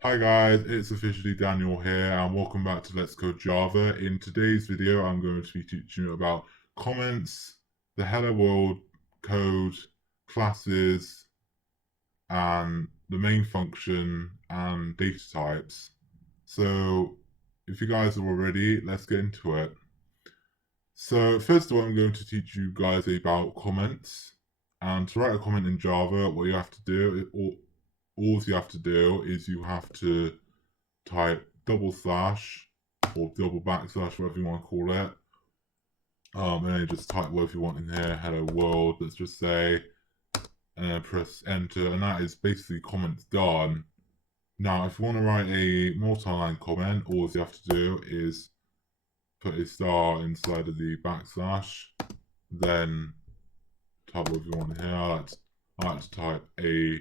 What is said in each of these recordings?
Hi guys, it's officially Daniel here and welcome back to Let's Code Java. In today's video I'm going to be teaching you about comments, the hello world code, classes, and the main function and data types. So if you guys are all ready, let's get into it. So first of all I'm going to teach you guys about comments. And to write a comment in Java, what you have to do, all you have to do is you have to type / or double backslash, whatever you want to call it. And then you just type whatever you want in here, hello world, let's just say, and then press enter, and that is basically comments done. Now, if you want to write a multi-line comment, all you have to do is put a star inside of the backslash, then type whatever you want in here. I like to type a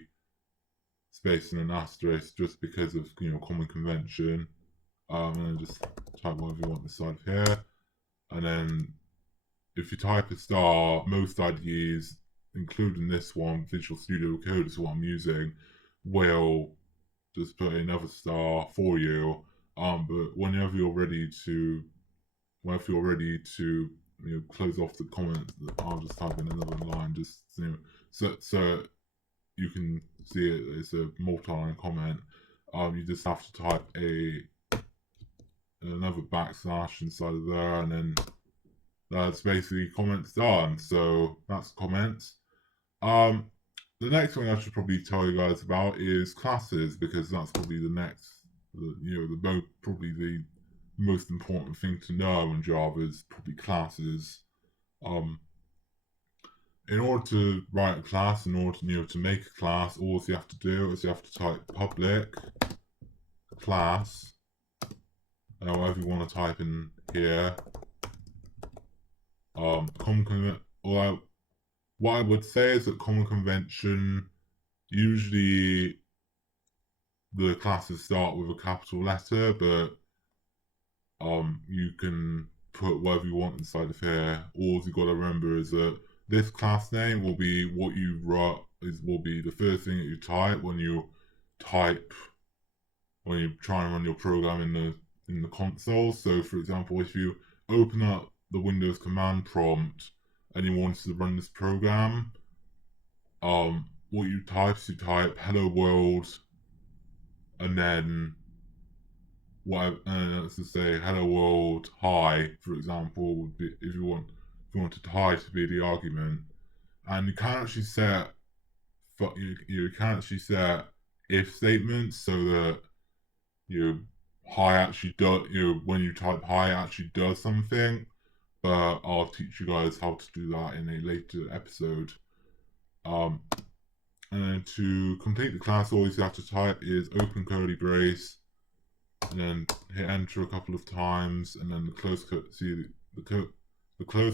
space and an asterisk just because of common convention. And then just type whatever you want inside of here. And then if you type a star, most IDEs, including this one, Visual Studio Code is what I'm using, will just put another star for you. But whenever you're ready to close off the comments, I'll just type in another line, just so you can see it. It's a multi-line comment. You just have to type another backslash inside of there, and then that's basically comments done. So that's comments. The next thing I should probably tell you guys about is classes, because that's probably probably the most important thing to know in Java is probably classes. In order to write a class, in order to make a class, all you have to do is you have to type public class, whatever you want to type in here. What I would say is that common convention, usually the classes start with a capital letter, but you can put whatever you want inside of here. All you got to remember is that this class name will be what you write, will be the first thing that you type when you try and run your program in the console. So for example, if you open up the Windows command prompt and you want to run this program, what you type is you type hello world, and then let's just say hello world hi, for example, would be if you wanted hi to be the argument. And you can actually set if statements so that hi actually does when you type hi it actually does something, but I'll teach you guys how to do that in a later episode. And then to complete the class, all you have to type is open curly brace, and then hit enter a couple of times, and then the closed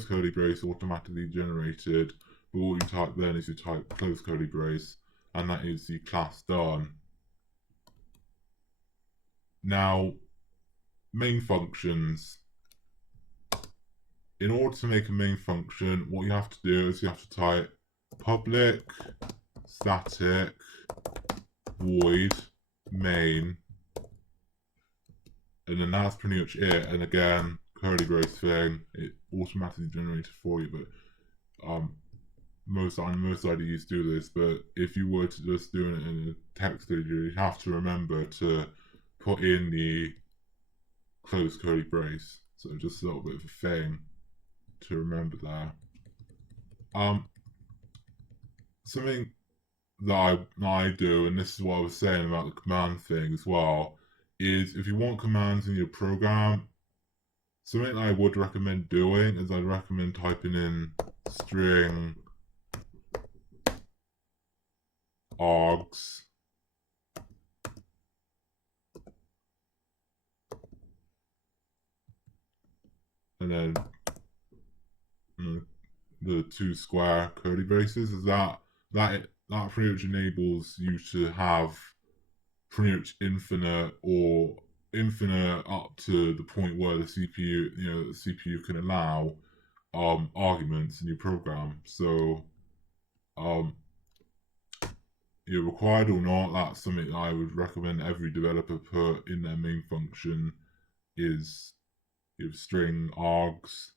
curly brace automatically generated. But what you type then is you type close curly brace, and that is the class done. Now, main functions. In order to make a main function, what you have to do is you have to type public static void main, and then that's pretty much it. And again, curly brace thing, it automatically generated for you, but most IDEs do this. But if you were to just do it in a text editor, you have to remember to put in the closed curly brace. So just a little bit of a thing to remember there. Something that I do, and this is what I was saying about the command thing as well, is if you want commands in your program, something I would recommend doing is I'd recommend typing in string args and then the two square curly braces. Is that pretty much enables you to have pretty much infinite up to the point where the CPU can allow arguments in your program. So you're required or not, that's something that I would recommend every developer put in their main function is your string args.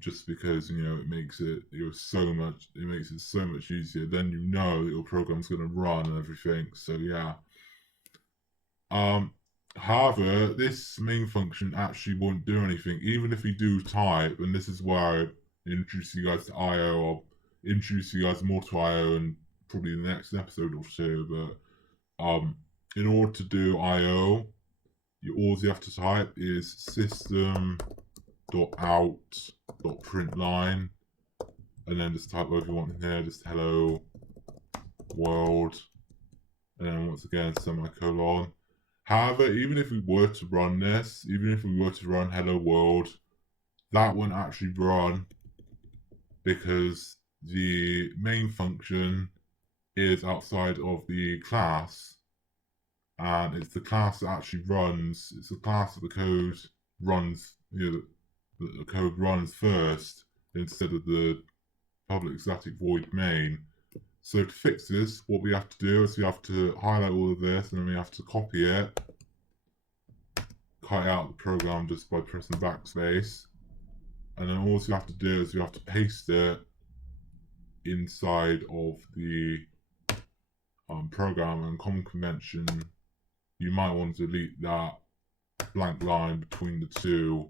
Just because it makes it so much easier. Then that your program's going to run and everything. So yeah. However, this main function actually won't do anything, even if we do type. And this is where I introduce you guys to IO. I'll introduce you guys more to IO in probably the next episode or two. But in order to do IO, all you have to type is system.out.println, and then just type whatever you want in here, just hello world, and then once again semicolon. However, even if we were to run this, even if we were to run hello world, that wouldn't actually run because the main function is outside of the class, and it's the class that actually runs. It's the class that the code runs. The code runs first instead of the public static void main. So to fix this, what we have to do is we have to highlight all of this, and then we have to copy it, cut out the program just by pressing backspace, and then all you have to do is you have to paste it inside of the program. And common convention, you might want to delete that blank line between the two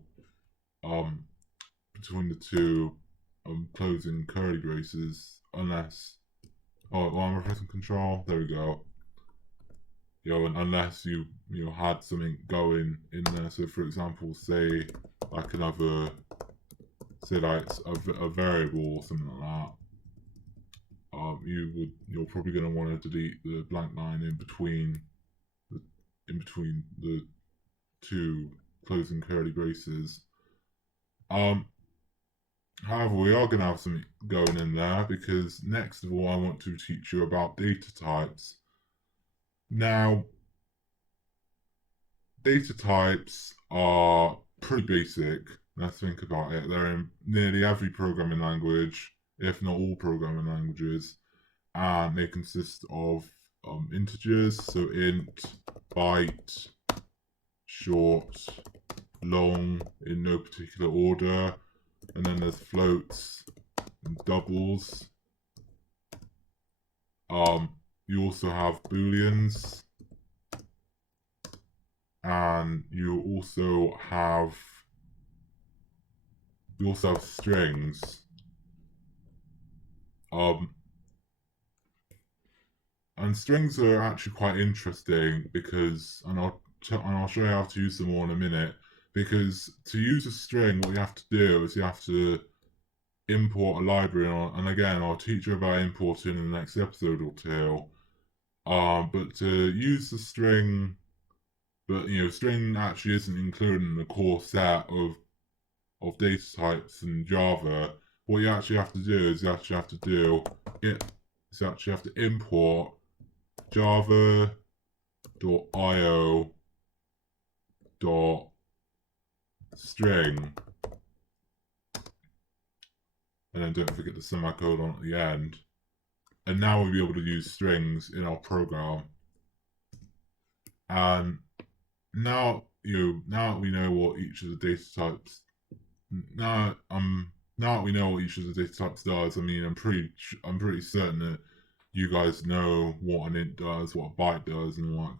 closing curly braces, unless I'm pressing control. There we go. And unless you had something going in there. So for example, say like another, it's a variable or something like that. You're probably going to want to delete the blank line in between the two closing curly braces. However, we are going to have something going in there because next of all, I want to teach you about data types. Now, data types are pretty basic. Let's think about it. They're in nearly every programming language, if not all programming languages, and they consist of integers, so int, byte, short, long, in no particular order, and then there's floats and doubles. You also have booleans, and you also have strings. And strings are actually quite interesting because, and I'll show you how to use them all in a minute. Because to use a string, what you have to do is you have to import a library, and again, I'll teach you about importing in the next episode or two. But to use the string, string actually isn't included in the core set of data types in Java. What you actually have to do is you actually have to import java.io.string, and then don't forget the semicolon at the end. And now we'll be able to use strings in our program. And now we know what each of the data types. Now we know what each of the data types does. I mean, I'm pretty certain that you guys know what an int does, what a byte does, and what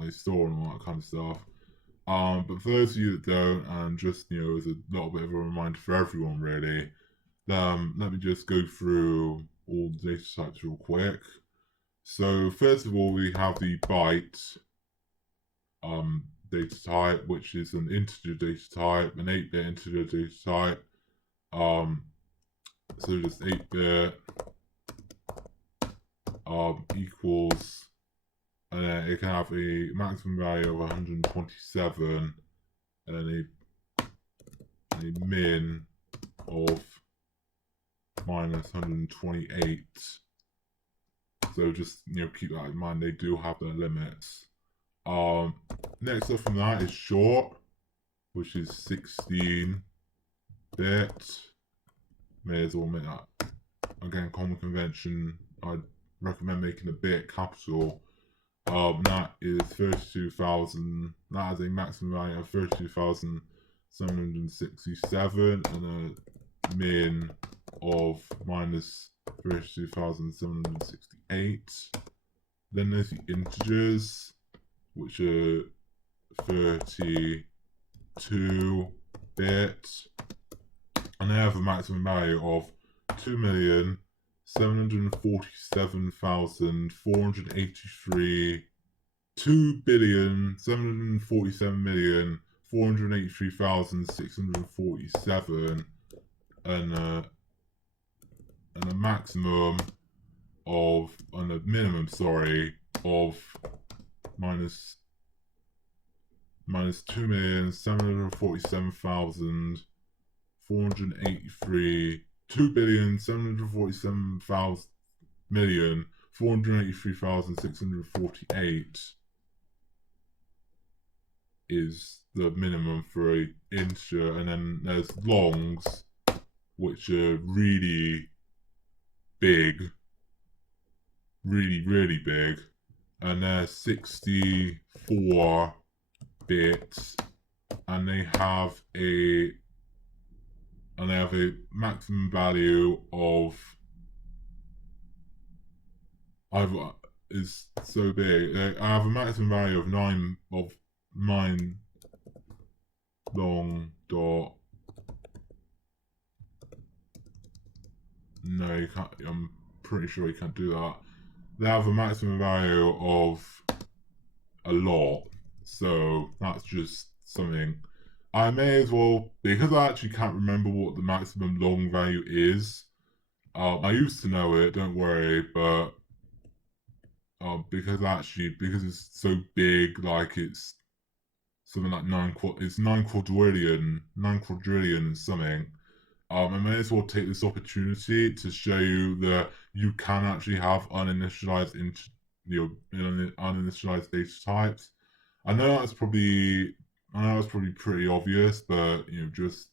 they store and all that kind of stuff. But for those of you that don't, and just as a little bit of a reminder for everyone, really, let me just go through all the data types real quick. So first of all, we have the byte data type, which is an integer data type, an 8-bit integer data type. So just 8-bit equals, and then it can have a maximum value of 127 and then a min of minus 128. So just keep that in mind. They do have their limits. Next up from that is short, which is 16-bit. May as well make that again common convention. I recommend making a bit capital. That is 32,000. That has a maximum value of 32,767 and a min of minus 32,768. Then there's the integers, which are 32 bits, and they have a maximum value of 2,747,483. 2,747,483,647, and a maximum of, and a minimum, sorry, of minus 2,747,483, 2,747,483,648 is the minimum for a integer. And then there's longs, which are really big, really big, and they're 64 bits, and they have a maximum value of, is so big. I have a maximum value of 9 long dot. No, you can't. I'm pretty sure you can't do that. They have a maximum value of a lot, so that's just something. I may as well, because I actually can't remember what the maximum long value is. I used to know it, don't worry, but because it's so big, like it's something like 9 quadrillion and something. I may as well take this opportunity to show you that you can actually have uninitialized uninitialized data types. I know that's probably pretty obvious, but just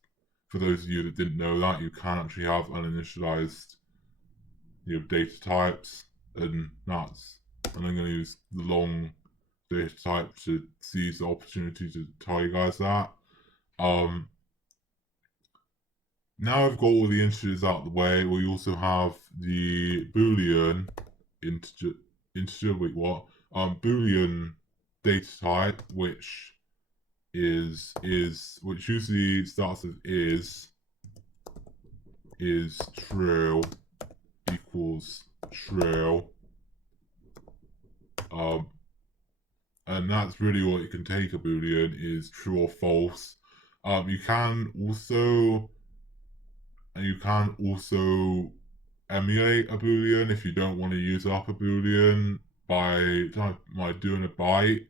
for those of you that didn't know that, you can actually have uninitialized data types, and I'm going to use the long data type to seize the opportunity to tell you guys that. Now I've got all the integers out of the way, we also have the Boolean Boolean data type, which usually starts with is true equals true. And that's really what you can take a Boolean, is true or false. You can also emulate a Boolean if you don't want to use up a Boolean by doing a byte,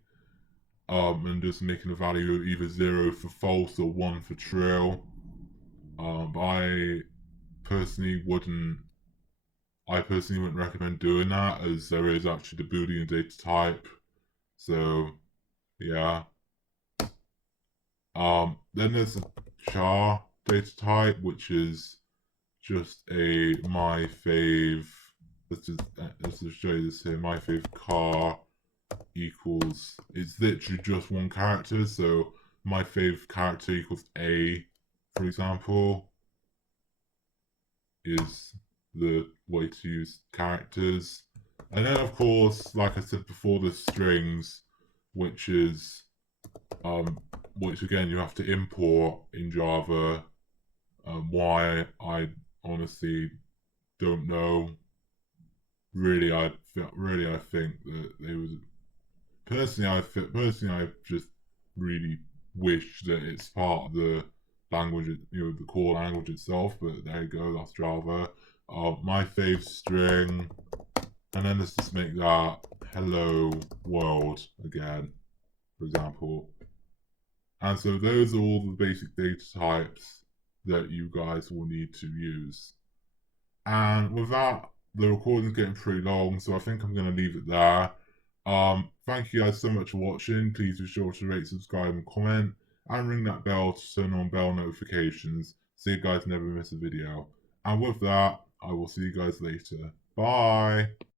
and just making a value of either 0 for false or 1 for true. But I personally wouldn't recommend doing that, as there is actually the Boolean data type. So yeah. Then there's a char data type, which is just a my fave. Let's just show you this here. My fave car equals, it's literally just one character. So my fave character equals A, for example, is the way to use characters. And then of course, like I said before, the strings, which again you have to import in Java. Why, I honestly don't know. Really, I think that they was personally. I just really wish that it's part of the language, the core language itself. But there you go, that's Java. My fave string, and then let's just make that hello world again, for example. And so those are all the basic data types that you guys will need to use. And with that, the recording's getting pretty long, so I think I'm going to leave it there. Thank you guys so much for watching. Please be sure to rate, subscribe, and comment, and ring that bell to turn on bell notifications so you guys never miss a video. And with that, I will see you guys later. Bye!